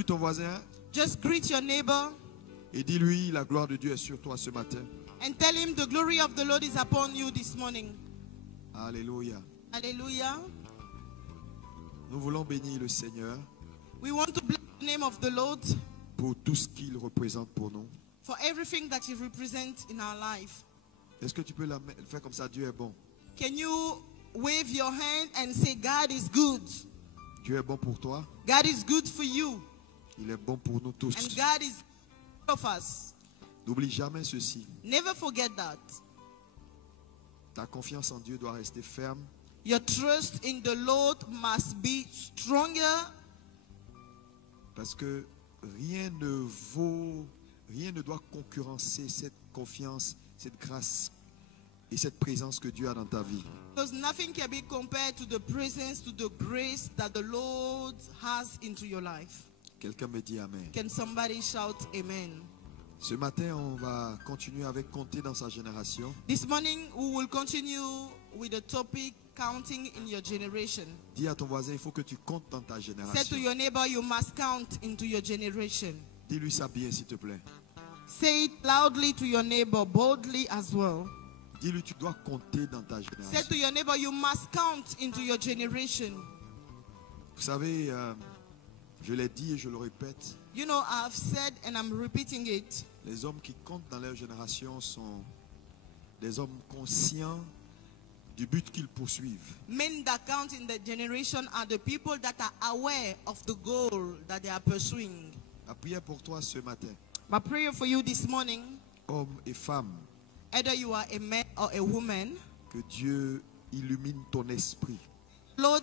Salue ton voisin Just greet your neighbor et dis-lui la gloire de Dieu est sur toi ce matin. and tell him the glory of the Lord is upon you this morning. Alléluia. Hallelujah. Nous voulons bénir le Seigneur We want to bless the name of the Lord pour tout ce qu'il représente pour nous. for everything that he represents in our life. Est-ce que tu peux faire comme ça? Dieu est bon. Can you wave your hand and say, God is good? Dieu est bon pour toi. God is good for you. Il est bon pour nous tous. And God is good of us. N'oublie jamais ceci. Never forget that. Ta confiance en Dieu doit rester ferme. Your trust in the Lord must be stronger, Parce que rien ne doit concurrencer cette confiance, cette grâce et cette présence que Dieu a dans ta vie. because nothing can be compared to the presence, to the grace that the Lord has into your life. Quelqu'un me dit Amen. Can somebody shout amen? Ce matin, on va continuer avec compter dans sa génération. This morning we will continue with the topic counting in your generation. Dis à ton voisin, il faut que tu comptes dans ta Say to génération. your neighbor, you must count into your generation. Dis-lui ça bien, s'il te plaît. Say it loudly to your neighbor, boldly as well. Dis-lui, tu dois compter dans ta Say génération. to your neighbor, you must count into your generation. Vous savez, je l'ai dit et je le répète, You know, I've said and I'm repeating it. les hommes qui comptent dans leur génération sont des hommes conscients du but qu'ils poursuivent. Men that count in the generation are the people that are aware of the goal that they are pursuing. La prière pour toi ce matin, My prayer for you this morning, hommes et femmes, either you are a man or a woman, que Dieu illumine ton esprit, Lord,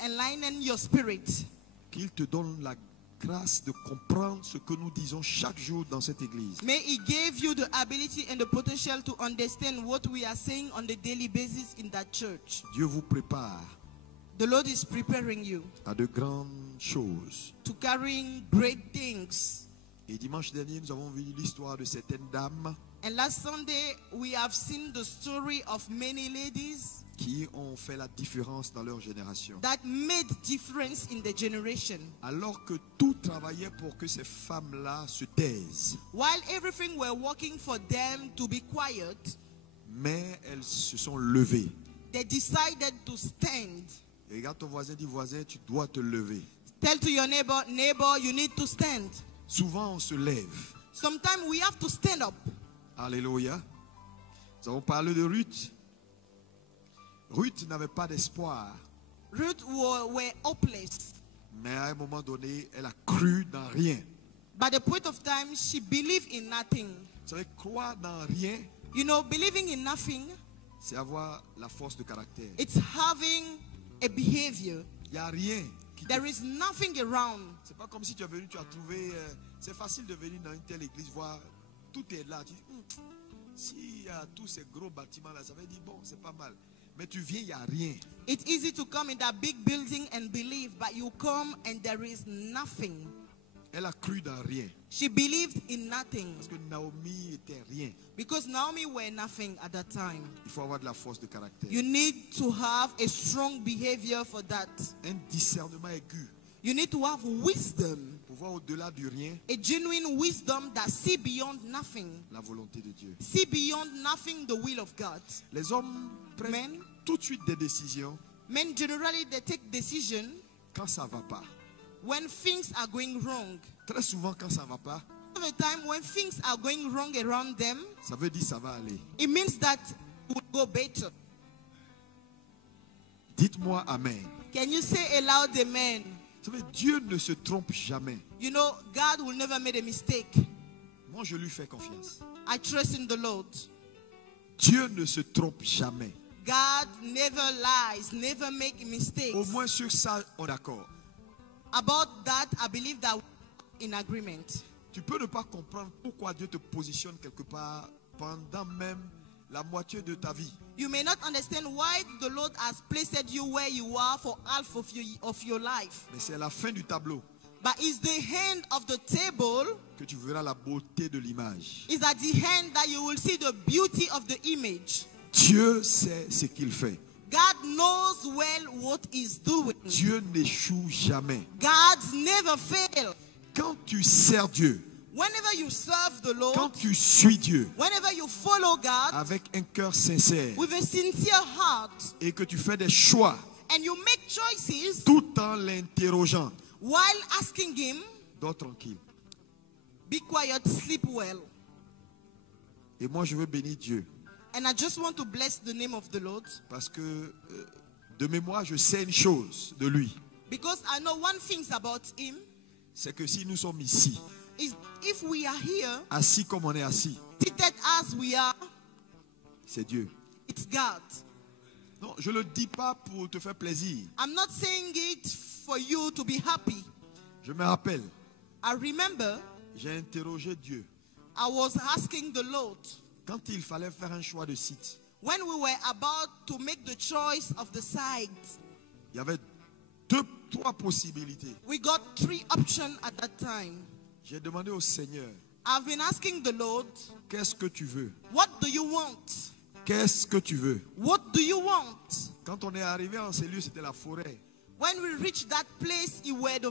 enlighten your spirit. qu'il te donne la grâce de comprendre ce que nous disons chaque jour dans cette église. May He give you the ability and the potential to understand what we are saying on the daily basis in that church. Dieu vous prépare The Lord is preparing you à de grandes choses. to carrying great things. Et dimanche dernier, nous avons vu l'histoire de certaines dames And last Sunday, we have seen the story of many ladies qui ont fait la différence dans leur génération. that made difference in the generation. Alors que tout travaillait pour que ces femmes-là se taisent. While everything were working for them to be quiet, Mais elles se sont levées. they decided to stand. Et regarde ton voisin, dis voisin, tu dois te lever. Tell to your neighbor, neighbor, you need to stand. Souvent on se lève. Sometimes we have to stand up. Alléluia. Nous avons parlé de Ruth. Ruth n'avait pas d'espoir. Ruth were hopeless. Mais à un moment donné, elle a cru dans rien. By the point of time, she believed in nothing. Vous savez, croire dans rien, You know, believing in nothing, c'est avoir la force de caractère. it's having a behavior. Il n'y a rien. There is nothing around. C'est pas comme si tu es venu, tu as trouvé. C'est facile de venir dans une telle église, voir tout est là. Tu dis, s'il y a tous ces gros bâtiments là, ça veut dire bon, c'est pas mal. Mais tu viens, il n'y a rien. It's easy to come in that big building and believe, but you come and there is nothing. Elle a cru dans rien. She believed in nothing Parce que Naomi était rien. because Naomi were nothing at that time. Il faut avoir de la force de caractère. You need to have a strong behavior for that. Un discernement aigu. You need to have wisdom, Pour voir au-delà du rien, a genuine wisdom that see beyond nothing. la volonté de Dieu. See beyond nothing the will of God. Les hommes prennent Men, tout de suite des décisions men generally they take decision quand ça ne va pas. when things are going wrong. Très souvent, quand ça ne va pas, All the time when things are going wrong around them, ça veut dire ça va aller. it means that it will go better. Dites-moi Amen. Can you say aloud amen? Vous savez, Dieu ne se trompe jamais. You know, God will never make a mistake. Moi, je lui fais confiance. I trust in the Lord. Dieu ne se trompe jamais. God never lies, never make mistakes. Au moins sur ça, on est d'accord. About that, I believe that we're in agreement. Tu peux ne pas comprendre pourquoi Dieu te positionne quelque part pendant même la moitié de ta vie. You may not understand why the Lord has placed you where you are for half of your life. Mais c'est à la fin du tableau But it's the end of the table, que tu verras la beauté de l'image. is at the end that you will see the beauty of the image. Dieu sait ce qu'il fait. God knows well what he's doing. Dieu n'échoue jamais. God never fails. Quand tu sers Dieu, Whenever you serve the Lord, quand tu suis Dieu whenever you follow God avec un cœur sincère with a sincere heart, et que tu fais des choix and you make choices tout en l'interrogeant, while asking him, dors tranquille. be quiet, sleep well. Et moi, je veux bénir Dieu And I just want to bless the name of the Lord, parce que de mémoire, je sais une chose de lui. because I know one thing about him C'est que si nous sommes ici, is if we are here, assis comme on est assis, seated as we are, c'est Dieu. it's God. Non, je ne le dis pas pour te faire plaisir. I'm not saying it for you to be happy. Je me rappelle, I remember j'ai interrogé Dieu I was asking the Lord quand il fallait faire un choix de site. when we were about to make the choice of the site. Il y avait trois possibilités. We got 3 options at that time. J'ai demandé au Seigneur, I've been asking the Lord, qu'est-ce que tu veux? what do you want? Qu'est-ce que tu veux? What do you want? Quand on est arrivé en ces lieux, c'était la forêt. When we reached that place, it were the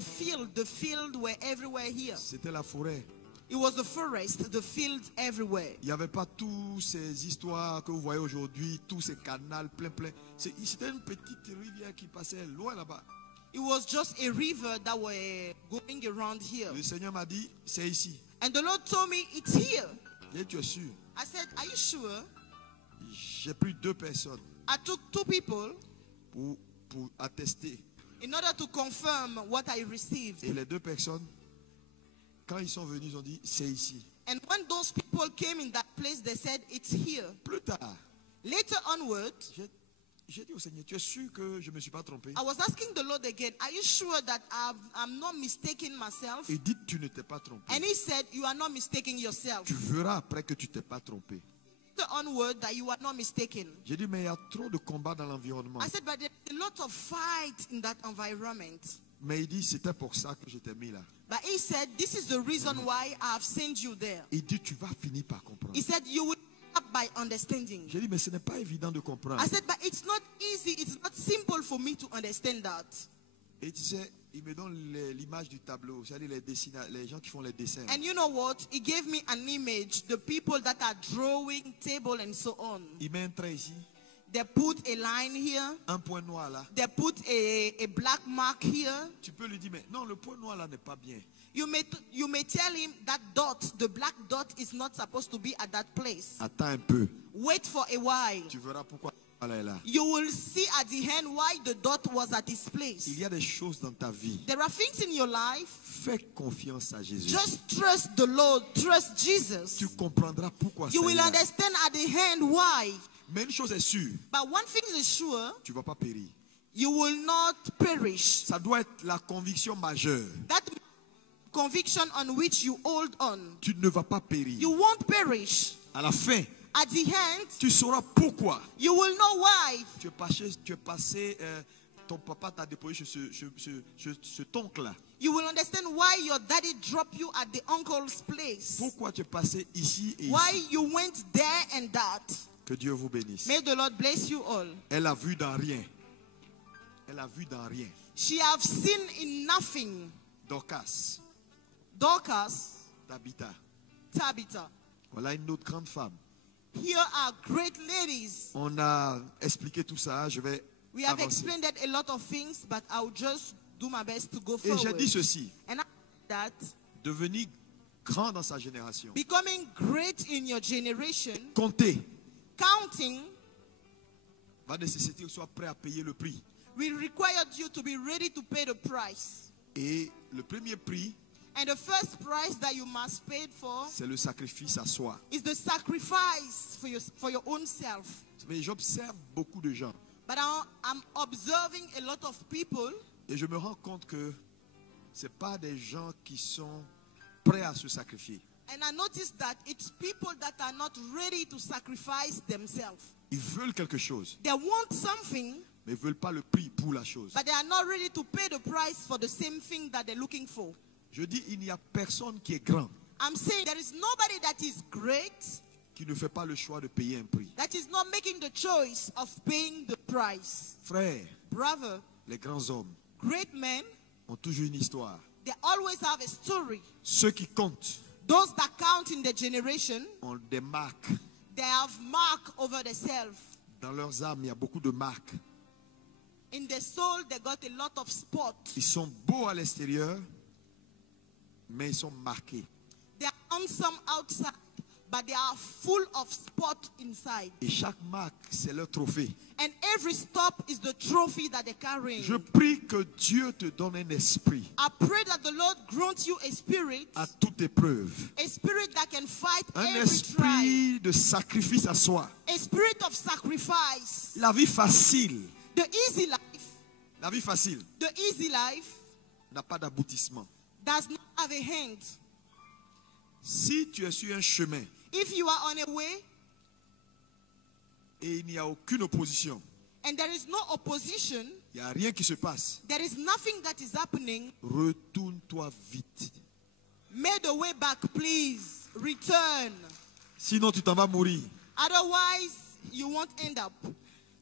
field were everywhere here. C'était la forêt. It was the forest, the fields everywhere. Il n'y avait pas toutes ces histoires que vous voyez aujourd'hui, tous ces canals plein. C'était une petite rivière qui passait loin là-bas. It was just a river that were going around here. Le Seigneur m'a dit, c'est ici. And the Lord told me, it's here. Et tu es sûr? I said, are you sure? J'ai pris 2 personnes I took 2 people pour attester. in order to confirm what I received. Et les 2 personnes, quand ils sont venus, ils ont dit, c'est ici. And when those people came in that place, they said, it's here. Plus tard, Later onward, j'ai dit au Seigneur, tu es sûr que je ne me suis pas trompé? I was asking the Lord again, are you sure that I'm not mistaking myself? Il dit, tu ne t'es pas trompé. And he said, you are not mistaking yourself. Tu verras après que tu ne t'es pas trompé. Later onward, that you are not mistaken. J'ai dit, mais il y a trop de combats dans l'environnement. I said, but there's a lot of fight in that environment. Mais il dit, c'était pour ça que je t'ai mis là. But he said, this is the reason why I have sent you there. Il dit, tu vas finir par comprendre. He said, you will up by understanding. J'ai dit, mais ce n'est pas évident de comprendre. I said, but it's not easy, it's not simple for me to understand that. Et tu sais, il me donne l'image du tableau. C'est-à-dire les gens qui font les dessins. And you know what? He gave me an image, the people that are drawing table and so on. Il met un trait ici, They put a line here. un point noir là. They put a black mark here. Tu peux lui dire, mais non, le point noir là n'est pas bien. You may tell him that dot, the black dot is not supposed to be at that place. Attends un peu. Wait for a while. Tu verras pourquoi elle est là. You will see at the end why the dot was at this place. Il y a des choses dans ta vie. There are things in your life. Fais confiance à Jésus. Just trust the Lord. Trust Jesus. Tu comprendras pourquoi You ça est will là. understand at the end why. Mais une chose est sûre, But one thing is sure, tu ne vas pas périr. you will not perish. Ça doit être la conviction majeure. That conviction on which you hold on. Tu ne vas pas périr. You won't perish. À la fin, At the end, tu sauras pourquoi. you will know why. Tu es passé, ton papa t'a déposé chez cet oncle-là. You will understand why your daddy dropped you at the uncle's place. Pourquoi tu es passé ici et Why ici. you went there and that. Que Dieu vous bénisse. May the Lord bless you all. Elle a vu dans rien. Elle a vu dans rien. She have seen in nothing. Dorcas, Dorcas, Tabitha. Voilà une autre grande femme. here are great ladies. On a expliqué tout ça. Je vais We have avancer. explained that a lot of things, but I'll just do my best to go Et j'ai forward. dit ceci. And that Devenir grand dans sa génération. becoming great in your generation, Compter counting, va nécessiter que tu sois prêt à payer le prix. will require you to be ready to pay the price. Et le premier prix, And the first price that you must pay for c'est le sacrifice à soi. is the sacrifice for your own self. Mais j'observe beaucoup de gens. But I'm observing a lot of people, Et je me rends compte que ce n'est pas des gens qui sont prêts à se sacrifier. and I notice that it's people that are not ready to sacrifice themselves. Ils veulent quelque chose, They want something, mais ils ne veulent pas le prix pour la chose. but they are not ready to pay the price for the same thing that they're looking for. Je dis, il n'y a personne qui est grand I'm saying there is nobody that is great qui ne fait pas le choix de payer un prix. that is not making the choice of paying the price. Frère, Brother, les grands hommes great men, ont toujours une histoire. they always have a story. Ceux qui comptent Those that count in the generation, ont des marques. they have mark over the self. Dans leurs âmes, il y a beaucoup de marques. In the soul, they got a lot of spots. Ils sont beaux à l'extérieur, mais ils sont marqués. They are handsome outside, but they are full of spots inside. Et chaque marque, c'est leur trophée. And every stop is the trophy that they're carrying. Je prie que Dieu te donne un esprit I pray that the Lord grant you a spirit à toute épreuve. that can fight Un every trial. esprit de sacrifice à soi. A spirit of sacrifice. La vie facile, The easy life, la vie facile n'a pas d'aboutissement. does not have a hand. Si tu es sur un chemin If you are on a way et il n'y a aucune opposition, and there is no opposition, il n'y a rien qui se passe, there is nothing that is happening, retourne-toi vite. make the way back, please. Return. Sinon, tu t'en vas mourir. Otherwise, you won't end up.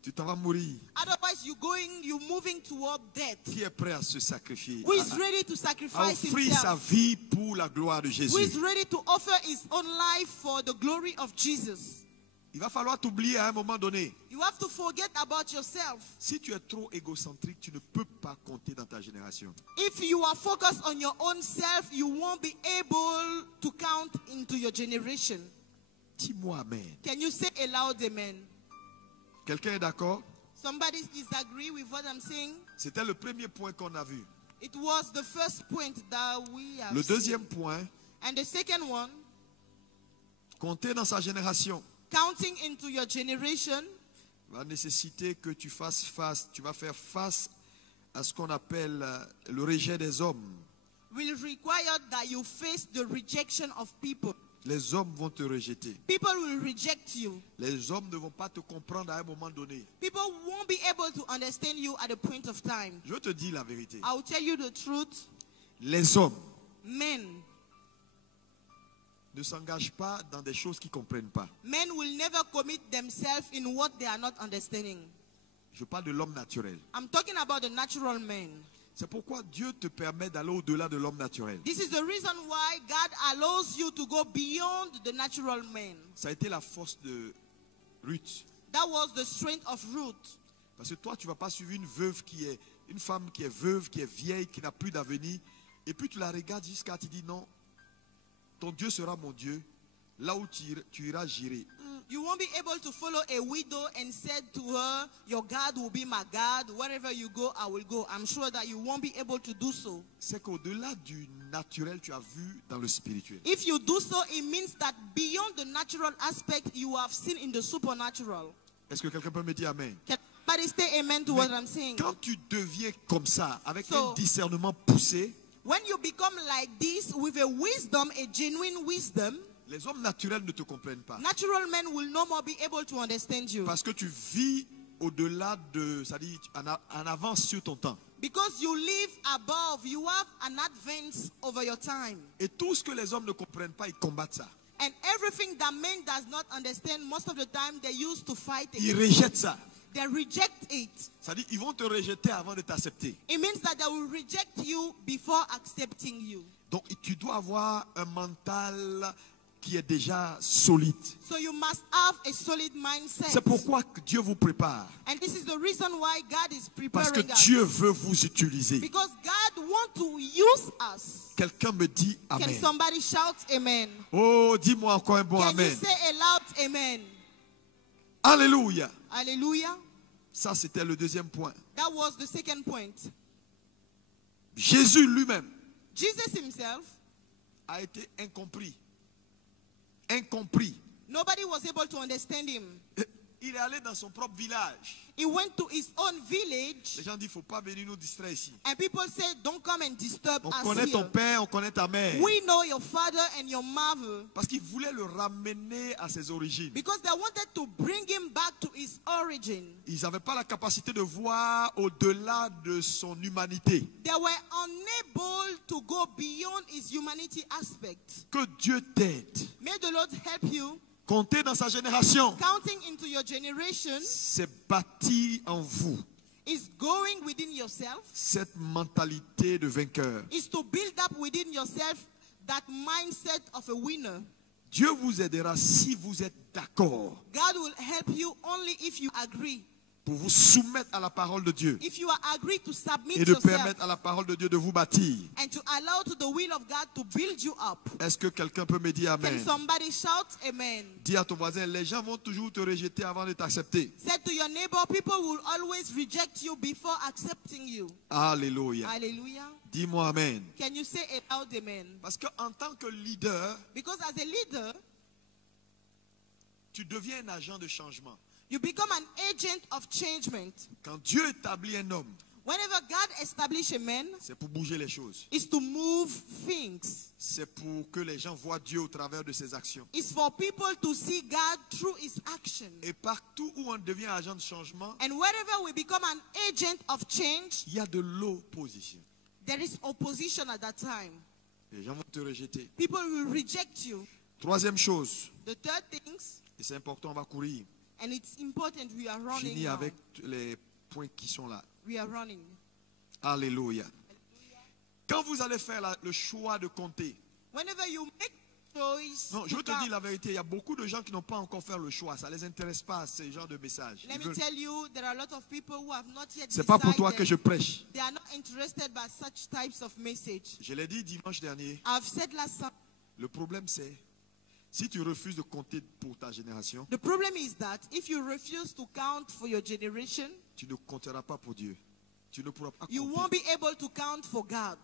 Tu t'en vas mourir. Otherwise, you're moving toward death. Qui est prêt à se sacrifier, Who is ready to à sacrifice offrir sa himself? vie pour la gloire de Who Jésus? is ready to offer his own life for the glory of Jesus? Il va falloir t'oublier à un moment donné. You have to forget about yourself. Si tu es trop égocentrique, tu ne peux pas compter dans ta génération. If you are focused on your own self, you won't be able to count into your generation. Dis-moi amen. Can you say a loud amen? Quelqu'un est d'accord? Somebody disagree with what I'm saying? C'était le premier point qu'on a vu. It was the first point that we have Le seen. deuxième point, And the second one, compter dans sa génération counting into your generation, va nécessiter que tu vas faire face à ce qu'on appelle le rejet des hommes. will require that you face the rejection of people. Les hommes vont te rejeter. People will reject you. Les hommes ne vont pas te comprendre à un moment donné. People won't be able to understand you at a point of time. Je te dis la vérité. I'll tell you the truth. Les hommes Men ne s'engagent pas dans des choses qu'ils ne comprennent pas. will never commit themselves in what they are not understanding. Je parle de l'homme naturel. I'm talking about the natural man. C'est pourquoi Dieu te permet d'aller au-delà de l'homme naturel. This is the reason why God allows you to go beyond the natural man. Ça a été la force de Ruth. That was the strength of Ruth. Parce que toi, tu ne vas pas suivre une femme qui est veuve, qui est vieille, qui n'a plus d'avenir. Et puis tu la regardes jusqu'à tu dis non, ton Dieu sera mon Dieu. Là où tu iras, j'irai. You won't be able to follow a widow and said to her, your God will be my God. Wherever you go, I will go. I'm sure that you won't be able to do so. C'est qu'au-delà du naturel, tu as vu dans le spirituel. If you do so, it means that beyond the natural aspect, you have seen in the supernatural. Est-ce que quelqu'un peut me dire amen? Can somebody say amen to what I'm saying? Quand tu deviens comme ça, avec So- un discernement poussé, When you become like this with a wisdom, a genuine wisdom, les hommes naturels ne te comprennent pas. natural men will no more be able to understand you. Parce que tu vis au-delà de, c'est-à-dire en avance sur ton temps. Because you live above, you have an advance over your time. Et tout ce que les hommes ne comprennent pas, ils combattent ça. And everything that men does not understand, most of the time they used to fight Ils against. rejettent ça. They reject it. C'est-à-dire ils vont te rejeter avant de t'accepter. It means that they will reject you before accepting you. Donc tu dois avoir un mental qui est déjà solide. So you must have a solid mindset. C'est pourquoi que Dieu vous prépare. And this is the reason why God is Parce que preparing us. Dieu veut vous utiliser. Because God wants to use us. Quelqu'un me dit Can amen. somebody shout amen? Oh, dis-moi encore un bon Can amen. you say a loud amen? Alléluia. Hallelujah. Ça, c'était le deuxième point. That was the second point. Jésus lui-même Jesus himself, a été incompris. Incompris. nobody was able to understand him. Il est allé dans son propre village. He went to his own village Les gens disent, il ne faut pas venir nous distraire ici. and people said, don't come and disturb On us connaît ton here. père, on connaît ta mère. We know your father and your mother. Parce qu'il voulait le ramener à ses origines. Because they wanted to bring him back to his origin. Ils n'avaient pas la capacité de voir au-delà de son humanité. They were unable to go beyond his humanity aspect. Que Dieu t'aide May the Lord help you Compter dans sa génération, counting into your generation, c'est bâti en vous is going within yourself, cette mentalité de vainqueur. is to build up within yourself that mindset of a winner. Dieu vous aidera si vous êtes d'accord God will help you only if you agree. pour vous soumettre à la parole de Dieu If you are agreed to submit et de yourself permettre à la parole de Dieu de vous bâtir. and to allow to the will of God to build you up. Est-ce que quelqu'un peut me dire Can amen? somebody shout amen? Dis à ton voisin, les gens vont toujours te rejeter avant de t'accepter. Said to your neighbor, people will always reject you before accepting you. Alléluia. Hallelujah. Dis-moi amen. Can you say a loud amen? Parce qu'en tant que leader, Because as a leader, tu deviens un agent de changement. you become an agent of changement. Quand Dieu établit un homme, Whenever God establishes a man, c'est pour bouger les choses. it's to move things. C'est pour que les gens voient Dieu au travers de ses actions. It's for people to see God through his action. Et partout où on devient agent de changement, And wherever we become an agent of change, il y a de l'opposition. there is opposition at that time. Les gens vont te rejeter. People will reject you. Troisième chose, The third things, et c'est important, on va courir. and it's important, we are running Fini now. avec les points qui sont là. We are running. Alléluia. Quand vous allez faire le choix de compter, Whenever you make choice, non, je to veux te dire count, la vérité, il y a beaucoup de gens qui n'ont pas encore fait le choix. Ça ne les intéresse pas, ce genre de message. let Ils me veulent- tell you, there are a lot of people who have not yet C'est pas pour toi decided. que je prêche. They are not interested by such types of message. Je l'ai dit dimanche dernier. I've said last time, Le problème c'est, si tu refuses de compter pour ta génération, the problem is that if you refuse to count for your generation, tu ne compteras pas pour Dieu. Tu ne pourras pas you won't compter. be able to count for God.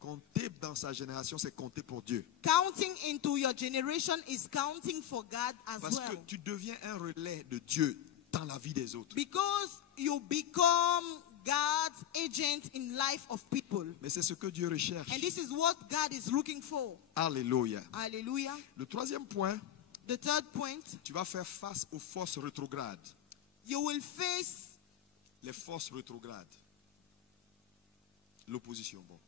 Compter dans sa génération, c'est compter pour Dieu. Counting into your generation is counting for God as Parce que well. tu deviens un relais de Dieu dans la vie des autres. Because you become God's agent in life of people. Mais c'est ce que Dieu recherche. And this is what God is looking for. Alléluia. Hallelujah. Le troisième point, The third point, tu vas faire face aux forces rétrogrades. you will face Les forces rétrogrades. L'opposition, bon.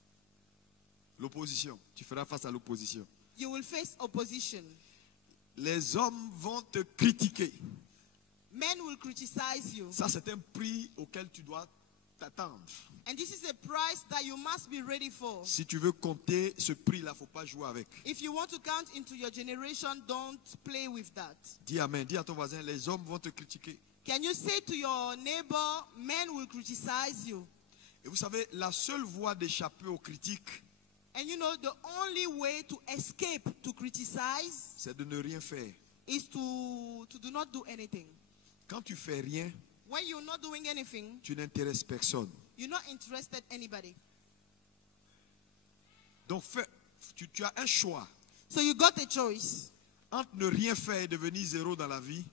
L'opposition. Tu feras face à l'opposition. opposition. Les hommes vont te critiquer. Men will criticize you. Ça, c'est un prix auquel tu dois t'attendre. And this is a price that you must be ready for. Si tu veux compter ce prix-là, il ne faut pas jouer avec. If you want to count into your generation, don't play with that. Dis amen. Dis à ton voisin, les hommes vont te critiquer. Can you say to your neighbor, men will criticize you? Et vous savez, la seule voie d'échapper aux critiques, And you know, the only way to escape to criticize c'est de ne rien faire. is to do not do anything. Quand tu fais rien, When you're not doing anything, tu n'intéresses personne. you're not interested in anybody. Donc, tu as un choix So you got a choice entre ne rien faire et devenir zéro dans la vie.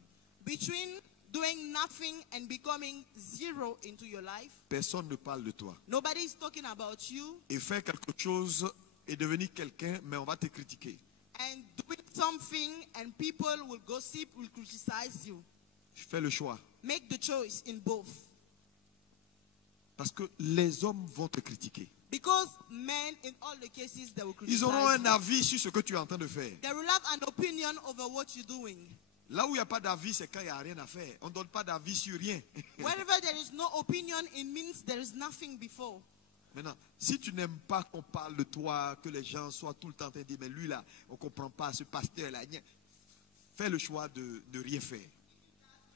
between doing nothing and becoming zero into your life. Personne ne parle de toi. Nobody is talking about you. Et faire quelque chose et devenir quelqu'un, mais on va te critiquer. And doing something and people will gossip, will criticize you. Fais le choix. Make the choice in both. Parce que les hommes vont te critiquer. Because men, in all the cases, they will criticize Ils auront un you. avis sur ce que tu es en train de faire. They will have an opinion over what you're doing. Là où il n'y a pas d'avis, c'est quand il n'y a rien à faire. On ne donne pas d'avis sur rien. Wherever there is no opinion, it means there is nothing before. Maintenant, si tu n'aimes pas qu'on parle de toi, que les gens soient tout le temps en train de dire, mais lui là, on ne comprend pas, ce pasteur-là, fais le choix de ne rien faire.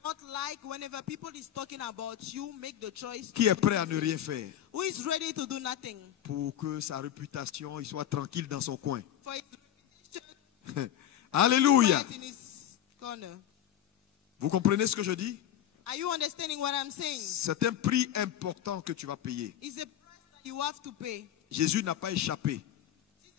Not like whenever people is talking about you, make the choice. Qui est prêt à ne rien faire Who is ready to do nothing? pour que sa réputation, il soit tranquille dans son coin? For his reputation, Alléluia. quiet in his corner. Vous comprenez ce que je dis? Are you understanding what I'm saying? C'est un prix important que tu vas payer. It's a price that you have to pay. Jésus n'a pas échappé.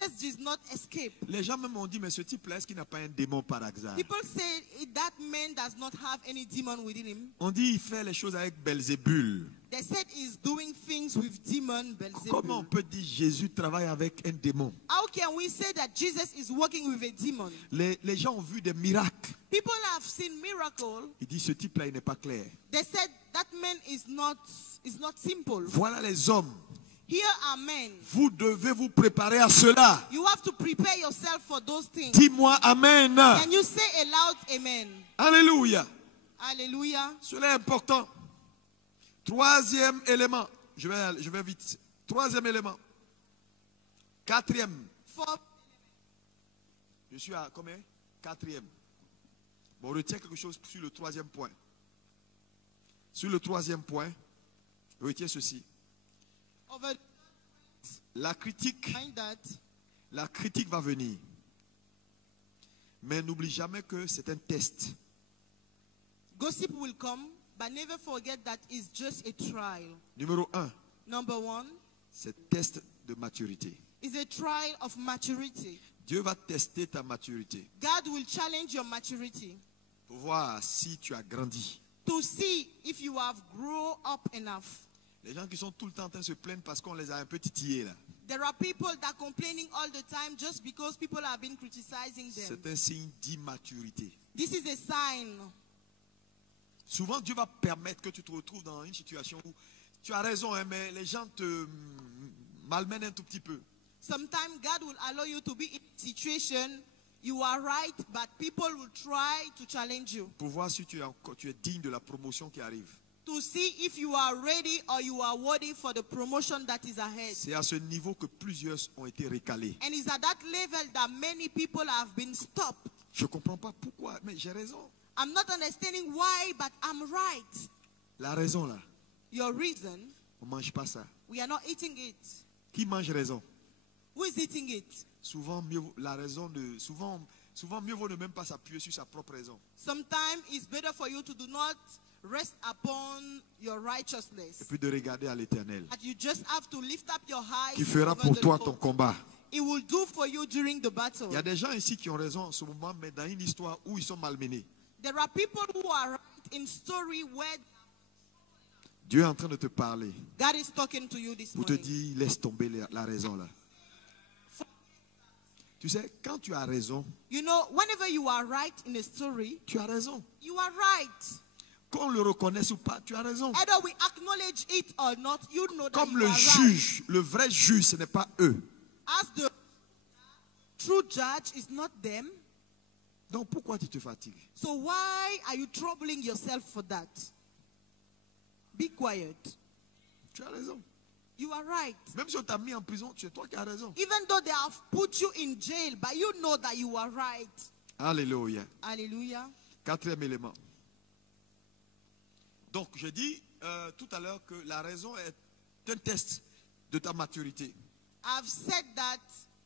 Jesus did not escape. Les gens même ont dit, mais ce type-là, est-ce qu'il n'a pas un démon par hasard? People say that man does not have any demon within him. On dit, il fait les choses avec Belzébul. They said he's doing things with demon Comment on Beelzebub. peut dire Jésus travaille avec un démon? How can we say that Jesus is working with a demon? Les gens ont vu des miracles. People have seen miracles. Il dit, ce type-là, il n'est pas clair. They said that man is not simple. Voilà les hommes Here are men. Vous devez vous préparer à cela. You have to prepare yourself for those things. Dis-moi Amen. Can you say a loud amen? Alléluia. Hallelujah. Cela est important. Troisième élément. Je vais vite. Troisième élément. Quatrième. Fourth, Je suis à combien? Quatrième. Bon, on retient quelque chose sur le troisième point. Sur le troisième point, retiens ceci. over La critique that. va venir. Mais n'oublie jamais que c'est un test. Gossip will come, but never forget that it's just a trial. Numéro 1, Number one c'est test de maturité. is a trial of maturity. Dieu va tester ta maturité God will challenge your maturity pour voir si tu as grandi. to see if you have grown up enough. Les gens qui sont tout le temps en train de se plaindre parce qu'on les a un peu titillés là, There are people that are complaining all the time just because people have been criticizing them. c'est un signe d'immaturité. This is a sign. Souvent, Dieu va permettre que tu te retrouves dans une situation où tu as raison, hein, mais les gens te malmènent un tout petit peu. Sometimes God will allow you to be in a situation you are right, but people will try to challenge you Pour voir si tu es digne de la promotion qui arrive. to see if you are ready or you are worthy for the promotion that is ahead. C'est à ce niveau que plusieurs ont été recalés. And it's at that level that many people have been stopped. Je ne comprends pas pourquoi, mais j'ai raison. I'm not understanding why, but I'm right. La raison là, Your reason, on ne mange pas ça. we are not eating it. Qui mange raison? Who is eating it? Souvent, souvent mieux vaut ne même pas s'appuyer sur sa propre raison. Sometimes it's better for you to do not rest upon your righteousness. Et puis de regarder à l'Éternel. But you just have to lift up your eyes Qui fera over pour the toi Lord. ton combat. It will do for you during the battle. Il y a des gens ici qui ont raison en ce moment, mais dans une histoire où ils sont malmenés. There are people who are right in story where Dieu est en train de te parler God is talking to you this pour te morning. dire, laisse tomber la raison là. Tu sais, quand tu as raison, You know, whenever you are right in a story, tu as raison. you are right. Qu'on le reconnaisse ou pas, tu as raison. Either we acknowledge it or not, you know that Comme you le are right. juge, le vrai juge, ce n'est pas eux. As the true judge is not them, Donc pourquoi tu te fatigues? so why are you troubling yourself for that? Be quiet. Tu as raison. You are right. Même si on t'a mis en prison, c'est toi qui as raison. Even though they have put you in jail, but you know that you are right. Alléluia. Hallelujah. Quatrième élément. Donc, j'ai dit tout à l'heure que la raison est un test de ta maturité. I've said that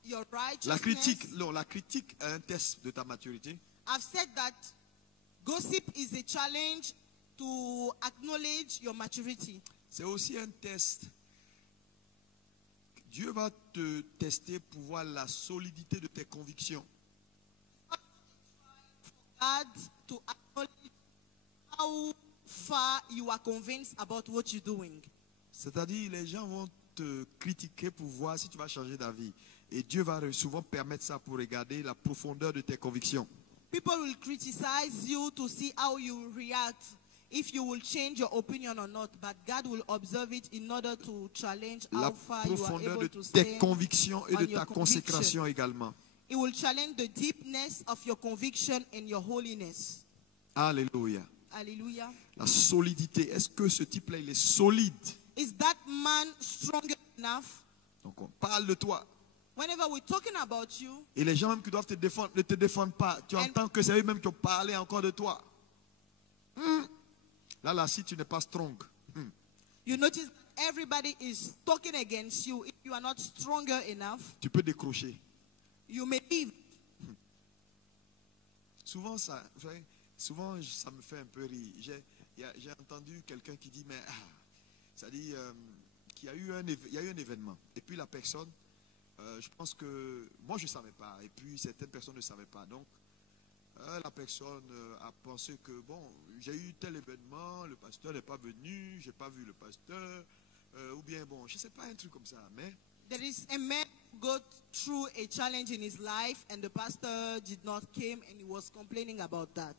your La righteousness. critique est un test de ta maturité. I've said that gossip is a challenge to acknowledge your maturity. C'est aussi un test. Dieu va te tester pour voir la solidité de tes convictions. God to acknowledge how far you are convinced about what you're doing. C'est-à-dire, les gens vont te critiquer pour voir si tu vas changer d'avis. Et Dieu va souvent permettre ça pour regarder la profondeur de tes convictions. People will criticize you to see how you react, if you will change your opinion or not. But God will observe it in order to challenge La how far you are profondeur able de to tes stay. convictions et on de your ta conviction. consécration également. It will challenge the deepness of your conviction and your holiness. Alléluia. Hallelujah. La solidité. Est-ce que ce type-là, il est solide? Is that man strong enough? Donc on parle de toi. Whenever we're talking about you, Et les gens même qui doivent te défendre ne te défendent pas. Tu entends que c'est eux-mêmes qui ont parlé encore de toi. Là, si tu n'es pas strong. you notice everybody is talking against you. If you are not stronger enough, Tu peux décrocher. you may leave. Souvent, ça me fait un peu rire. J'ai entendu quelqu'un qui dit, mais ça dit qu'il y a eu un événement. Et puis la personne, je pense que moi je ne savais pas. Et puis certaines personnes ne savaient pas. Donc la personne a pensé que bon, j'ai eu tel événement, le pasteur n'est pas venu, j'ai pas vu le pasteur, ou bien bon, je ne sais pas, un truc comme ça. Mais There is a man who got through a challenge in his life and the pastor did not came and he was complaining about that.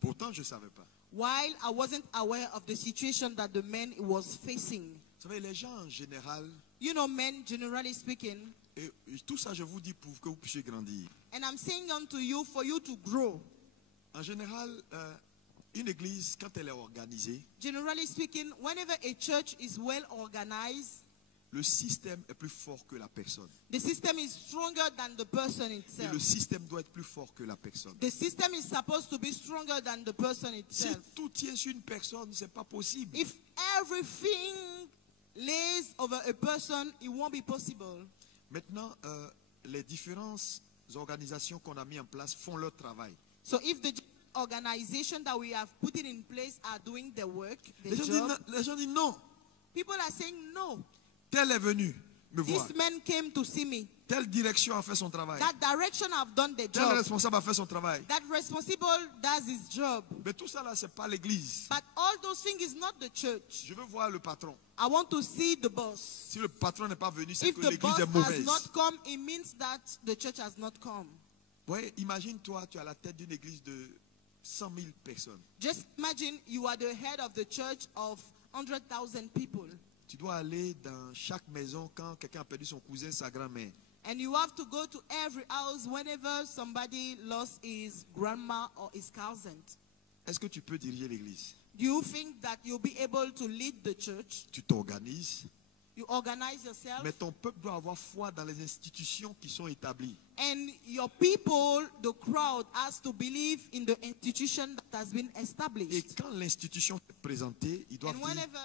pourtant je ne savais pas. While I wasn't aware of the situation that the man was facing. Vous savez, les gens en général, You know, men, generally speaking. Et tout ça, je vous dis pour que vous puissiez grandir. And I'm saying unto you for you to grow. En général, une église, quand elle est organisée, Generally speaking, whenever a church is well organized, le système est plus fort que la personne. the system is stronger than the person Et itself. le système doit être plus fort que la personne. The system is supposed to be stronger than the person Si itself. tout tient sur une personne, c'est pas possible. If everything lays over a person, it won't be possible. Maintenant, les différentes organisations qu'on a mis en place font leur travail. So if the organization that we have put it in place are doing the work, the Les job, gens disent non. people are saying no. Tel est venu me voir. This man came to see me. Telle direction a fait son travail. That direction have done the Tel job. responsable a fait son travail. That responsible does his job. Mais tout ça là, c'est pas l'église. But all those things is not the church. Je veux voir le patron. I want to see the boss. Si le patron n'est pas venu, c'est If que the l'église boss est has mauvaise. not come, it means that the church has not come. Ouais, imagine-toi, tu es à la tête d'une église de 100 000 personnes. Just imagine you are the head of the church of 100,000 people. Tu dois aller dans chaque maison quand quelqu'un a perdu son cousin, sa grand-mère. And you have to go to every house whenever somebody lost his grandma or his cousin. Est-ce que tu peux diriger l'église? Do you think that you'll be able to lead the church? Tu t'organises, You organize yourself. mais ton peuple doit avoir foi dans les institutions qui sont établies. And your people, the crowd, has to believe in the institution that has been Et established. quand l'institution est présentée, ils doivent And dire, whenever,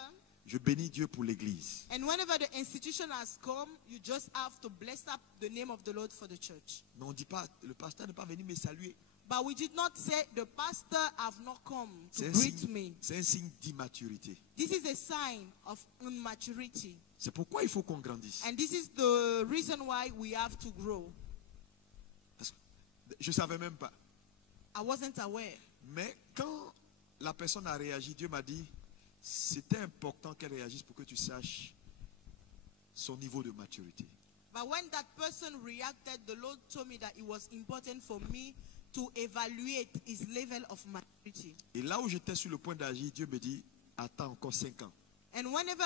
je bénis Dieu pour l'église. the institution has come, you just have to bless up the name of the Lord for the church. Mais on ne dit pas, le pasteur n'est pas venu me saluer. But we did not say the pastor have not come to C'est un greet signe- me. c'est un signe d'immaturité. This is a sign of immaturity. C'est pourquoi il faut qu'on grandisse. And this is the reason why we have to grow. Parce que je ne savais même pas. I wasn't aware. Mais quand la personne a réagi, Dieu m'a dit, c'était important qu'elle réagisse pour que tu saches son niveau de maturité. But when that person reacted, the Lord told me that it was important for me to evaluate his level of maturity. Et là où j'étais sur le point d'agir, Dieu me dit, attends encore 5 ans. And whenever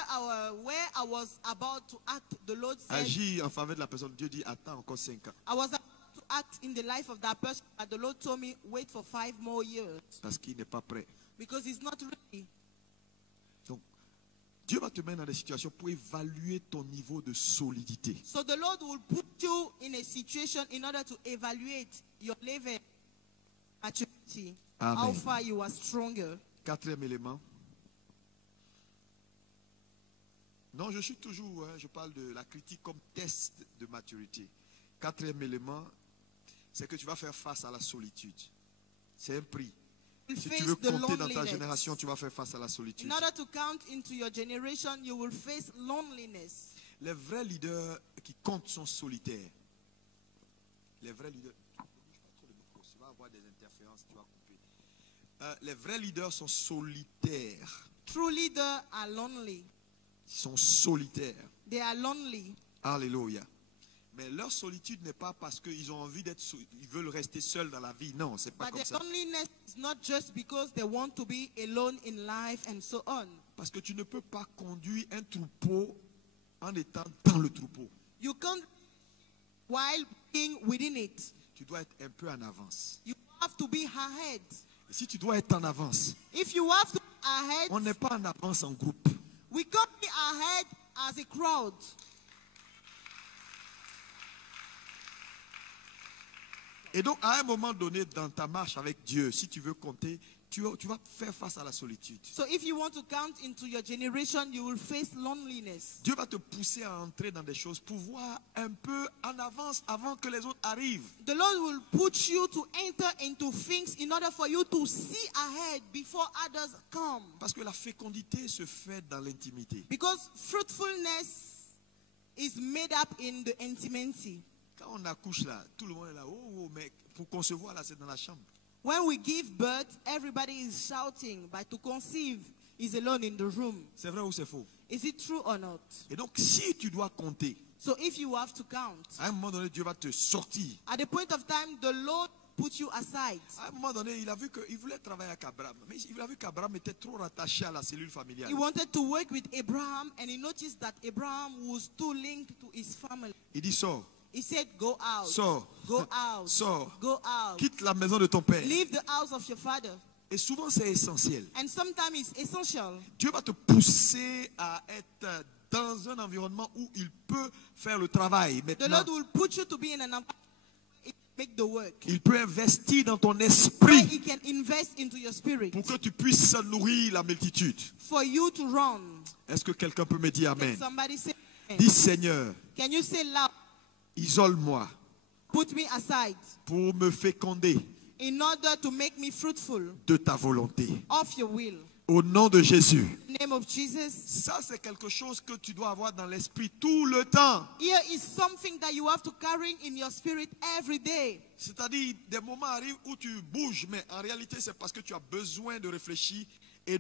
where I was about to act, the Lord said, Agir en faveur de la personne, Dieu dit, attends encore 5 ans. I was about to act in the life of that person, but the Lord told me, wait for 5 more years, Parce qu'il n'est pas prêt. because he's not ready. Donc, Dieu va te mettre dans des situations pour évaluer ton niveau de solidité. So the Lord will put you in a situation in order to evaluate your level of maturity, Amen. how far you are stronger. 4e élément. Non, je suis toujours, je parle de la critique comme test de maturité. 4e élément, c'est que tu vas faire face à la solitude. C'est un prix. You will Si tu face veux the compter dans ta loneliness. génération, tu vas faire face à la solitude. In order to count into your generation, you will face loneliness. Les vrais leaders qui comptent sont solitaires. Les vrais leaders. Tu vas avoir des interférences, tu vas couper. Les vrais leaders sont solitaires. True leaders are lonely. Ils sont solitaires. They are lonely. Alléluia. Mais leur solitude n'est pas parce qu'ils ont envie d'être, ils veulent rester seuls dans la vie. Non, c'est pas But comme their ça. loneliness is not just because they want to be alone in life and so on. Parce que tu ne peux pas conduire un troupeau en étant dans le troupeau. You can't while being within it. Tu dois être un peu en avance. You have to be ahead. Et si tu dois être en avance, If you have to be ahead, on n'est pas en avance en groupe. we can't be ahead as a crowd. Et donc, à un moment donné, dans ta marche avec Dieu, si tu veux compter, tu vas faire face à la solitude. So if you want to count into your generation, you will face loneliness. Dieu va te pousser à entrer dans des choses pour voir un peu en avance avant que les autres arrivent. The Lord will put you to enter into things in order for you to see ahead before others come. Parce que la fécondité se fait dans l'intimité. Because fruitfulness is made up in the intimacy. Quand on accouche là, tout le monde est là, oh, mais pour concevoir là, c'est dans la chambre. When we give birth, everybody is shouting, but to conceive is alone in the room. C'est vrai ou c'est faux? Is it true or not? Et donc, si tu dois compter, So if you have to count, à un moment donné, Dieu va te sortir. at the point of time, the Lord put you aside. À un moment donné, il a vu qu'il voulait travailler avec Abraham. Mais il a vu qu'Abraham était trop rattaché à la cellule familiale. He wanted to work with Abraham, and he noticed that Abraham was too linked to his family. Il dit, sors, He said, go out. sors, Go out. sors, Go out. quitte la maison de ton père. Leave the house of your father. Et souvent, c'est essentiel. And sometimes it's essential. Dieu va te pousser à être dans un environnement où il peut faire le travail The maintenant. Lord will put you to be in an environment to make the work. Il peut investir dans ton Where esprit He can invest into your spirit pour que tu puisses nourrir la multitude. for you to run. Est-ce que quelqu'un peut me dire Can Amen? somebody say amen? Dis Seigneur, Can you say loud? isole-moi Put me aside pour me féconder in order to make me fruitful de ta volonté. of your will. Au nom de Jésus. In the name of Jesus. Ça, c'est quelque chose que tu dois avoir dans l'esprit tout le temps. Here is something that you have to carry in your spirit every day. C'est-à-dire, des moments arrivent où tu bouges, mais en réalité, c'est parce que tu as besoin de réfléchir et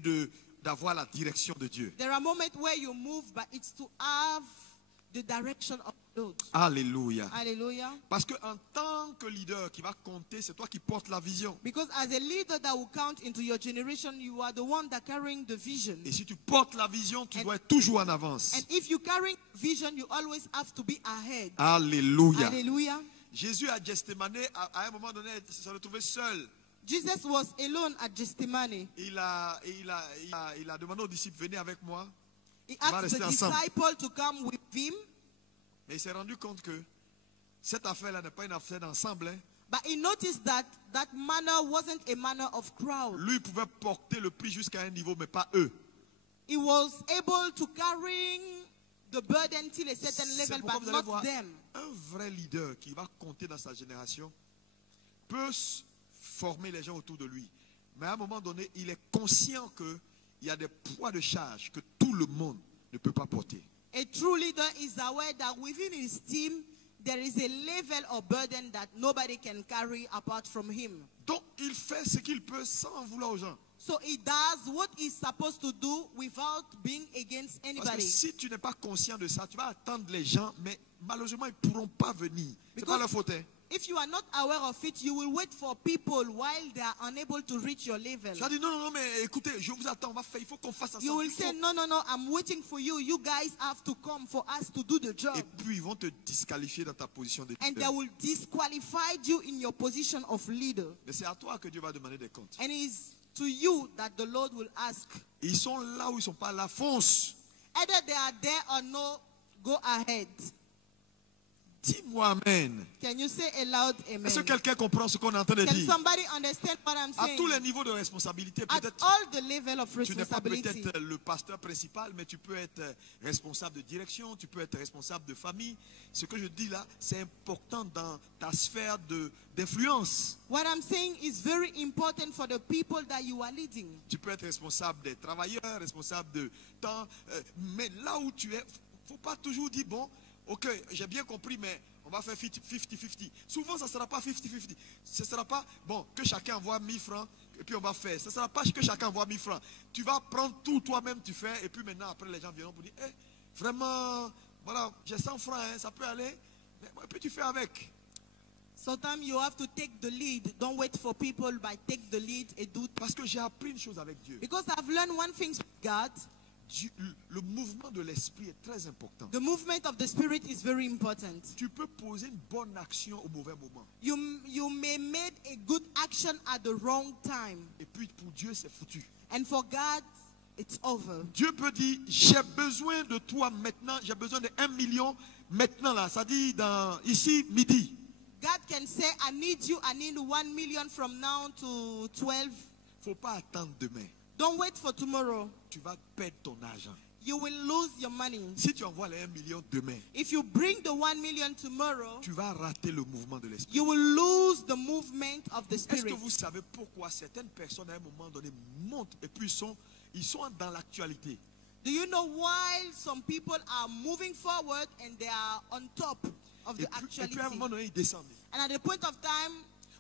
d'avoir la direction de Dieu. There are moments where you move, but it's to have the direction of the Lord. Alléluia. Hallelujah. Parce qu'en tant que leader qui va compter, c'est toi qui portes la vision. Because as a leader that will count into your generation, you are the one that carrying the vision. Et si tu portes la vision, tu dois être toujours en avance. And if you carry vision, you always have to be ahead. Alléluia. Hallelujah. Jésus à Gethsémane, à un moment donné, se retrouvait seul. Jesus was alone at Gethsemane. Il a demandé aux disciples, venez avec moi. He va asked the rester ensemble. disciple to come with him, Mais il s'est rendu compte que cette affaire-là n'est pas une affaire d'ensemble. Hein. but he noticed that that manner wasn't a manner of crowd. Lui pouvait porter le prix jusqu'à un niveau, mais pas eux. He was able to carry the burden till a certain C'est level, pourquoi but vous allez not voir, them. un vrai leader qui va compter dans sa génération peut former les gens autour de lui. Mais à un moment donné, il est conscient qu'il y a des poids de charge que tout le monde ne peut pas porter. A true leader is aware that within his team, there is a level of burden that nobody can carry apart from him. Donc, il fait ce qu'il peut sans en vouloir aux gens. So he does what he's supposed to do without being against Parce que anybody. si tu n'es pas conscient de ça, tu vas attendre les gens, mais malheureusement, ils ne pourront pas venir. C'est pas Because- leur faute. Hein. If you are not aware of it, you will wait for people while they are unable to reach your level. Tu vas dire, non, mais écoutez, je vous attends, on va faire, il faut qu'on fasse ensemble. You will il faut. say, no, I'm waiting for you. You guys have to come for us to do the job. Et puis, ils vont te disqualifier dans ta position de And they leader. will disqualify you in your position of leader. Mais c'est à toi que Dieu va demander des comptes. And it's to you that the Lord will ask. Ils sont là où ils ne sont pas là, fonce. Either they are there or no, go ahead. Dis-moi Amen. Can you say a loud amen? Est-ce que quelqu'un comprend ce qu'on est en train de Can dire? somebody understand what I'm À saying? tous les niveaux de responsabilité, At peut-être all the level of tu n'es pas responsibility. peut-être le pasteur principal, mais tu peux être responsable de direction, tu peux être responsable de famille. Ce que je dis là, c'est important dans ta sphère d'influence. What I'm saying is very important for the people that you are leading. Tu peux être responsable des travailleurs, responsable de temps. Mais là où tu es, il ne faut pas toujours dire, bon, ok, j'ai bien compris, mais on va faire 50-50. Souvent, ça ne sera pas 50-50. Ce ne sera pas, bon, que chacun envoie 1000 francs, et puis on va faire. Ce ne sera pas que chacun envoie 1000 francs. Tu vas prendre tout toi-même, tu fais, et puis maintenant, après, les gens viendront pour dire, vraiment, voilà, j'ai 100 francs, hein, ça peut aller. Et puis tu fais avec. Sometimes you have to take the lead. Don't wait for people, but take the lead and do. Parce que j'ai appris une chose avec Dieu. Because I've learned one thing with God. Le mouvement de l'esprit est très important. The movement of the Spirit is very important. Tu peux poser une bonne action au mauvais moment. You may make a good action at the wrong time. Et puis pour Dieu, c'est foutu. And for God, it's over. Dieu peut dire, j'ai besoin de toi maintenant, j'ai besoin de 1 million maintenant là. Ça dit ici, midi. God can say, I need you, I need 1 million from now to 12. Faut pas attendre demain. Don't wait for tomorrow. Tu vas perdre ton argent. You will lose your money. Si tu envoies les 1 million demain, If you bring the 1 million tomorrow, tu vas rater le mouvement de l'esprit. you will lose the movement of the Est-ce que Spirit. vous savez pourquoi certaines personnes à un moment donné montent et puis ils sont dans l'actualité? Do you know why some people are moving forward and they are on top of Et the puis à un actuality? moment donné, ils descendent. And at the point of time,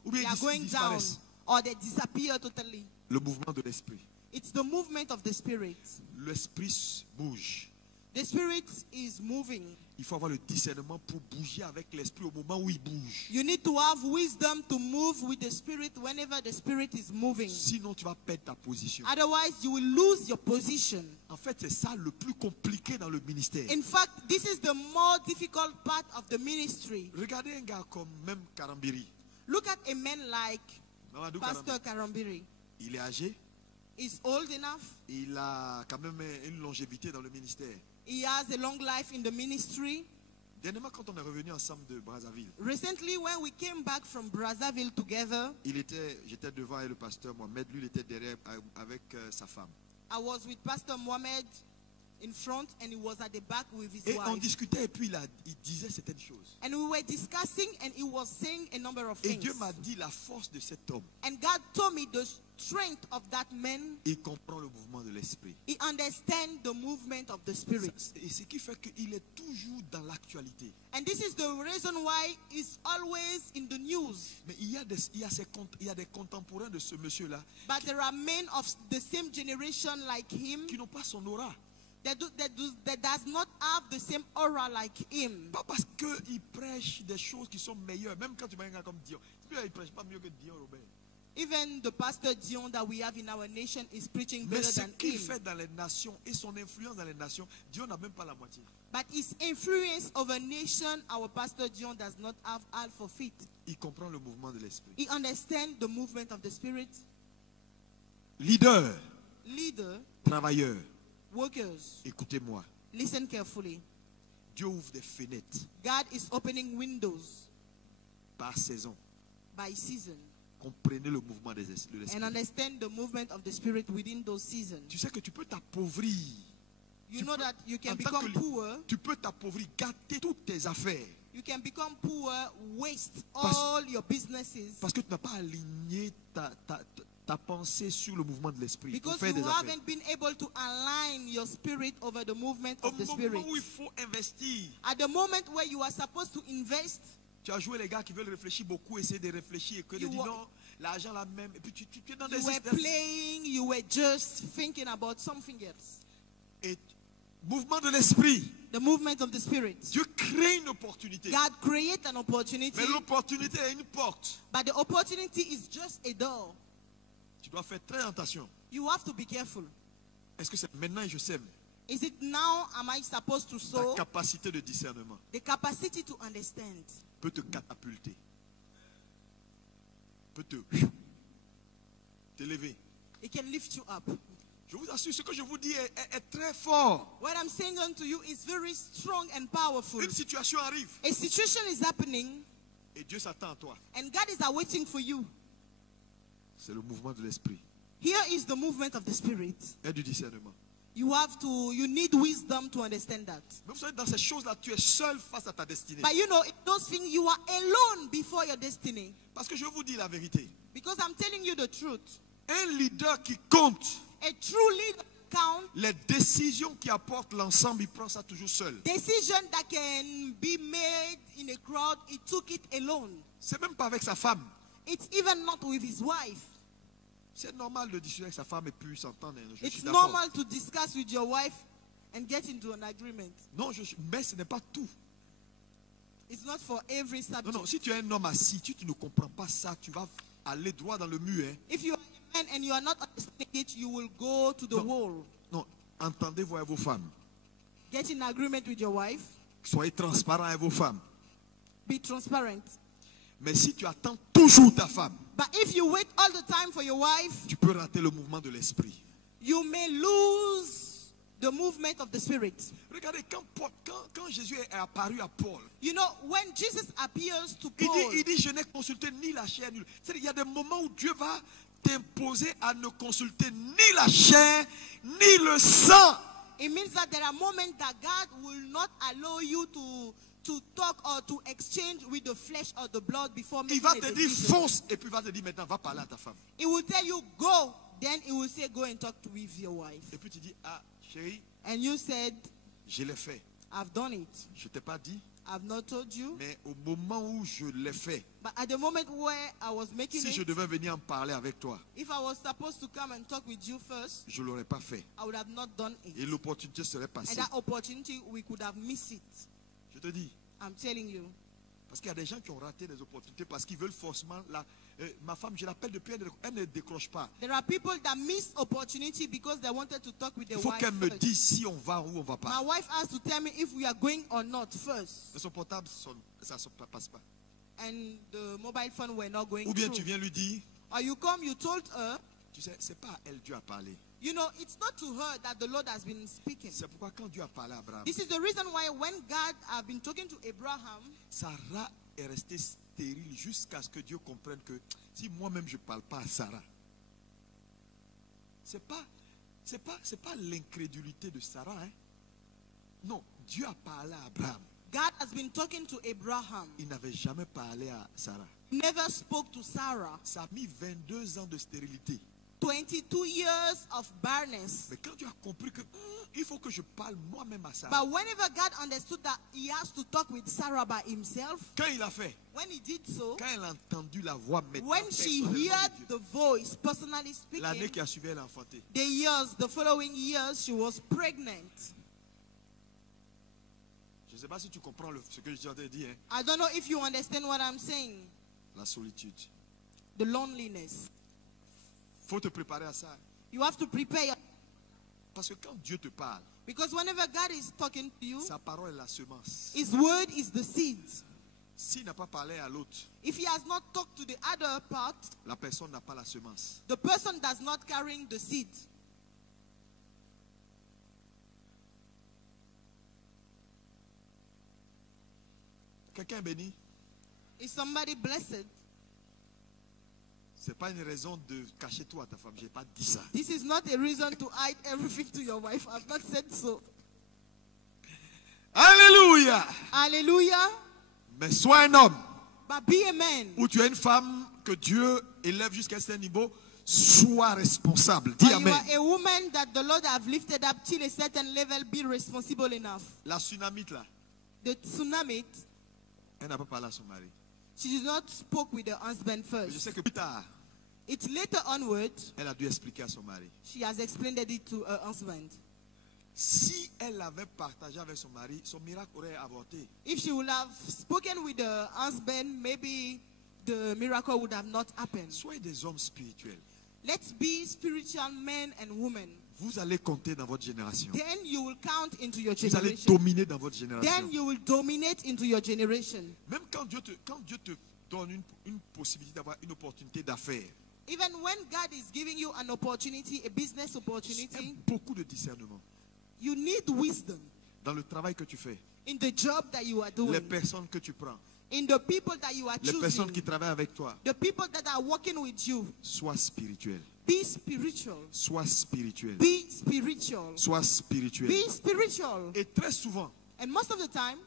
Ou bien they are ils going down disparaissent. or they disappear totally. Le mouvement de l'esprit. It's the movement of the Spirit. L'esprit bouge. The Spirit is moving. il faut avoir le discernement pour bouger avec l'esprit au moment où il bouge. You need to have wisdom to move with the Spirit whenever the Spirit is moving. Sinon, tu vas perdre ta position. Otherwise, you will lose your position. En fait, c'est ça le plus compliqué dans le ministère. In fact, this is the more difficult part of the ministry. Regardez un gars comme même Karambiri. Look at a man like Mamadou Pastor Karambiri. Karambiri. Il est âgé. He's old enough. Il a quand même une longévité dans le ministère. He has a long life in the ministry. Dernièrement, quand on est revenu ensemble de Brazzaville, Recently, when we came back from Brazzaville together, j'étais devant et le pasteur Mohamed, lui il était derrière avec sa femme. I was with Pastor Mohamed in front and he was at the back with his Et on wife. discutait et puis il disait certaines choses. And we were discussing and he was saying a number of Et things. Dieu m'a dit la force de cet homme. And God told me the strength of that man. Il comprend le mouvement de l'esprit. He understands the movement of the Spirit. Et ce qui fait qu'il est toujours dans l'actualité. And this is the reason why he's always in the news. Mais il y a des contemporains de ce monsieur-là But there are men of the same generation like him qui n'ont pas son aura. that does not have the same aura like him. Pas parce qu'il prêche des choses qui sont meilleures. Même quand tu vois un gars comme Dion. Il ne prêche pas mieux que Dion Robert. Even the pastor Dion that we have in our nation is preaching Mais better ce than qu'il him. fait dans les nations et son influence dans les nations, Dion n'a même pas la moitié. But his influence over nation, our pastor Dion does not have half of it. Il comprend le mouvement de l'esprit. He understands the movement of the Spirit. Leader, Leader, travailleur, workers, écoutez-moi. listen carefully. Dieu ouvre des fenêtres God is opening windows par saison. by season. Comprenez le mouvement de l'esprit. And understand the movement of the Spirit within those seasons. Tu sais que tu peux t'appauvrir. You know that you can En tant que become poor. tu peux t'appauvrir, gâter toutes tes affaires. You can become poor, waste Parce- all your businesses. Parce que tu n'as pas aligné ta pensée sur le mouvement de l'esprit. Pour Because faire you des affaires. haven't been able to align your spirit over the movement Au of the moment Spirit. où il faut investir, At the moment where you are supposed to invest, tu as joué les gars qui veulent réfléchir beaucoup, essayer de réfléchir et que de You dire were- non, l'argent la même. Et puis tu es dans you des were playing, you were just thinking about something else. Et mouvement de l'esprit. The movement of the Spirit. Dieu crée une opportunité. God creates an opportunity, Mais l'opportunité est une porte. but the opportunity is just a door. Tu dois faire très attention. You have to be careful. Est-ce que c'est maintenant je sème? Is it now am I supposed to Ta sow? capacité de discernement The capacity to understand peut te catapulter. Peut t'élever. it can lift you up. Je vous assure, ce que je vous dis est très fort. What I'm saying unto you is very strong and powerful. Une situation arrive A situation is happening et Dieu s'attend à toi. and God is awaiting for you. C'est le mouvement de l'esprit Here is the movement of the Spirit. et du discernement. You need wisdom to understand that. Mais vous savez, dans ces choses-là, tu es seul face à ta destinée. But you know, in those things, you are alone before your destiny. Parce que je vous dis la vérité. Because I'm telling you the truth. Un leader qui compte A true leader count les décisions qui apportent l'ensemble, il prend ça toujours seul. decision that can be made in a crowd. He took it alone. C'est même pas avec sa femme. It's even not with his wife. C'est normal de discuter avec sa femme et puis s'entendre. Je suis It's d'accord. normal to discuss with your wife and get into an agreement. Non, mais ce n'est pas tout. It's not for every Non, subject. non, si tu es un homme assis, tu ne comprends pas ça, tu vas aller droit dans le mur. Hein. If you are a man and you are not understanding it, you will go to the No. wall. Non, entendez-vous avec vos femmes. Get in agreement with your wife. Soyez transparent avec vos femmes. Be transparent. Mais si tu attends toujours ta femme, But if you wait all the time for your wife, tu peux rater le mouvement de l'esprit. you may lose the movement of the Spirit. Regardez, quand Jésus est apparu à Paul, You know, when Jesus appears to il Paul, dit, je n'ai consulté ni la chair ni le... C'est-à-dire, il y a des moments où Dieu va t'imposer à ne consulter ni la chair ni le sang. it means that there are moments that God will not allow you to talk or to exchange with the flesh or the blood before Il making va a te dire decision. fonce et puis il va te dire maintenant va parler à ta femme. He will tell you go, then he will say go and talk with your wife. Et puis tu dis ah chérie, And you said, je l'ai fait. I've done it. Je t'ai pas dit, I've not told you. mais au moment où je l'ai fait, But at the moment where I was making si je it, devais venir en parler avec toi, if I was supposed to come and talk with you first, je l'aurais pas fait. I would have not done Et it. l'opportunité serait And passée. that opportunity, we could have missed it. Je te dis. I'm telling you. Parce qu'il y a des gens qui ont raté des opportunités parce qu'ils veulent forcément... ma femme, je l'appelle depuis, elle ne décroche pas. There are people that miss opportunity because they wanted to talk with their Il faut wife qu'elle me first. dise si on va ou on va My pas. wife has to tell me if we are going or not first. Mais son portable, ça ne passe pas. And the mobile phone were not going Ou bien through. tu viens lui dire, Or you come, you told her, tu sais, c'est pas à elle Dieu a parlé. you know, it's not to her that the Lord has been speaking. C'est pourquoi quand Dieu a parlé à Abraham, This is the reason why when God have been talking to Abraham, Sarah est restée stérile jusqu'à ce que Dieu comprenne que si moi-même je ne parle pas à Sarah, c'est pas l'incrédulité de Sarah, hein? Non, Dieu a parlé à Abraham. God has been talking to Abraham. Il n'avait jamais parlé à Sarah. Never spoke to Sarah. Ça a mis 22 ans de stérilité. 22 years of barrenness. Mais quand Dieu a compris que il faut que je parle moi-même à Sarah, But whenever God understood that he has to talk with Sarah by himself, quand il a fait, when he did so, quand elle a entendu la voix maintenant, when she personnellement heard de Dieu, the voice personally l'année speaking, qui a suivi, elle a enfanté. the following years, she was pregnant. Je ne sais pas si tu comprends ce que je suis en train de dire. Hein? I don't know if you understand what I'm saying. La solitude. The loneliness. Faut te préparer à ça. You have to prepare your, Parce que quand Dieu te parle, because whenever God is talking to you, sa parole est la semence. his word is the seed. S'il n'a pas parlé à l'autre, If he has not talked to the other part, la personne n'a pas la semence. the person does not carrying the seed. Quelqu'un est béni? Is somebody blessed? Ce n'est pas une raison de cacher tout à ta femme. Je n'ai pas dit ça. This is not a reason to hide everything to your wife. I've not said so. Alléluia! Hallelujah. Mais sois un homme But be a man. ou tu es une femme que Dieu élève jusqu'à un certain niveau, sois responsable. Dis Or you Amen. are a woman that the Lord have lifted up till a certain level. Be responsible enough. La tsunamite là, The tsunami, elle n'a pas parlé à son mari. she did not spoke with her husband Mais je first. sais que plus tard, It's later onward, elle a dû expliquer à son mari. she has explained it to her husband. Si elle avait partagé avec son mari, son miracle aurait avorté. If she would have spoken with her husband, maybe the miracle would have not happened. Soyez des hommes spirituels. Let's be spiritual men and women. Vous allez compter dans votre génération. Then you will count into your Vous allez generation. dominer dans votre génération. Then you will dominate into your generation. Même quand Dieu te donne une possibilité d'avoir une opportunité d'affaires, Even when God is giving you an opportunity, a business il y a opportunity, beaucoup de discernement. you need wisdom Dans le travail que tu fais, in the job that you are les doing, personnes que tu prends, in the people that you are les personnes qui choosing, travaillent avec toi, the people that are working with you. sois spirituel. Be spiritual. Sois spirituel. Be spiritual. Sois spirituel. Be spiritual. Et très souvent, And most of the time,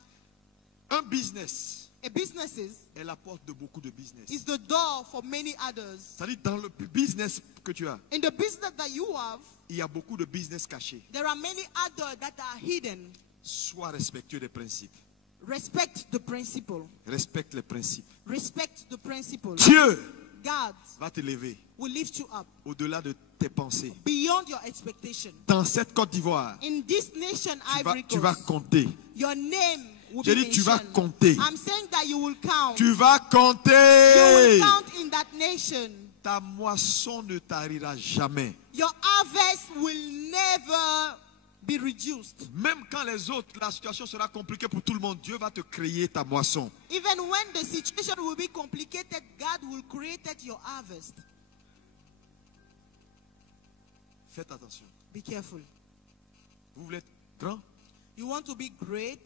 un business a businesses est la porte de beaucoup de business. is the door for many others. C'est-à-dire, dans le business que tu as, In the business that you have, il y a beaucoup de business cachés. there are many others that are hidden. Sois respectueux des principes. Respect the principle. Respecte les principes. Respect the principle. Dieu God va te lever will lift you up au-delà de tes pensées. beyond your expectation. Dans cette Côte d'Ivoire, In this nation, Ivory tu vas Coast, compter. your name will J'ai be dit, tu vas mentioned. compter. I'm saying that you will count. Tu vas You will compter. count in that nation. Ta moisson ne tarira jamais. Your harvest will never be reduced. Même quand les autres, la situation sera compliquée pour tout le monde, Dieu va te créer ta moisson. Even when the situation will be complicated, God will create your harvest. Faites attention. Be careful. Vous voulez être grand? You want to be great?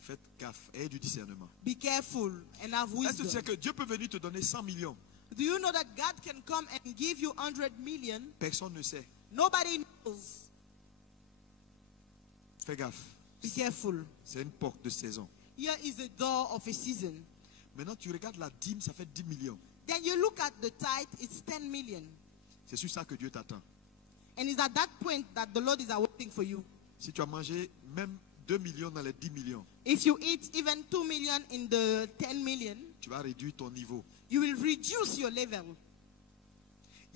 Faites gaffe. Ayez du discernement. Be careful and have Est-ce que tu sais wisdom. que Dieu peut venir te donner 100 millions? Do you know that God can come and give you 100 million? Personne ne sait. Nobody knows. Fais gaffe. Be careful. C'est une porte de saison. Here is the door of a season. Maintenant, tu regardes la dîme, ça fait 10 millions. Then you look at the tithe, it's 10 million. C'est sur ça que Dieu t'attend. And it's at that point that the Lord is awaiting for you. Si tu as mangé même 2 millions dans les 10 millions, If you eat even 2 million in the 10 million, tu vas réduire ton niveau. you will reduce your level.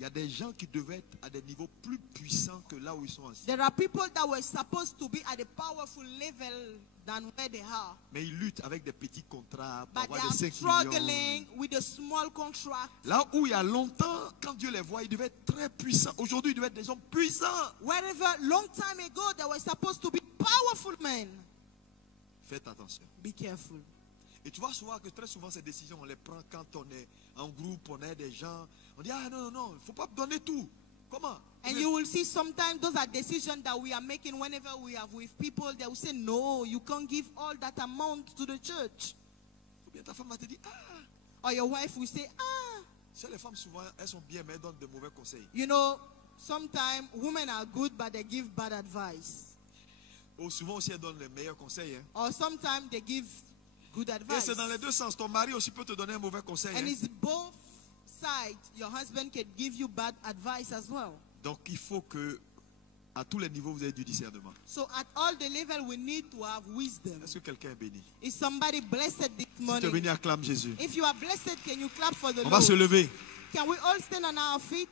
Il y a des gens qui devaient être à des niveaux plus puissants que là où ils sont assis. There are people that were supposed to be at a powerful level than where they are. Mais ils luttent avec des petits contrats pour But they avoir are des 5 struggling millions. with a small contract. Là où il y a longtemps, quand Dieu les voit, ils devaient être très puissants. Aujourd'hui, ils devaient être des hommes puissants. Wherever long time ago they were supposed to be powerful men. Faites attention. Be careful. Et tu vois souvent que très souvent ces décisions, on les prend quand on est en groupe, on est des gens. On dit, ah non, non, non, il ne faut pas donner tout. Comment? And you will see sometimes those are decisions that we are making whenever we are with people. They will say, no, you can't give all that amount to the church. Ou bien ta femme va te dire, ah. Or your wife will say, ah. C'est les femmes souvent, elles sont bien, mais elles donnent de mauvais conseils. You know, sometimes women are good, but they give bad advice. Ou souvent aussi, elles donnent les meilleurs conseils. Hein. Or sometimes they give good Et advice. c'est dans les deux sens. Ton mari aussi peut te donner un mauvais conseil. And Hein. it's both sides. Your husband can give you bad advice as well. Donc il faut que, à tous les niveaux, vous ayez du discernement. So at all the level, we need to have wisdom. Est-ce que quelqu'un est béni? Is somebody blessed this Si tu es morning? béni, acclame Jésus. If you are blessed, can you clap for the On va se Lord? lever. Can we all stand on our feet?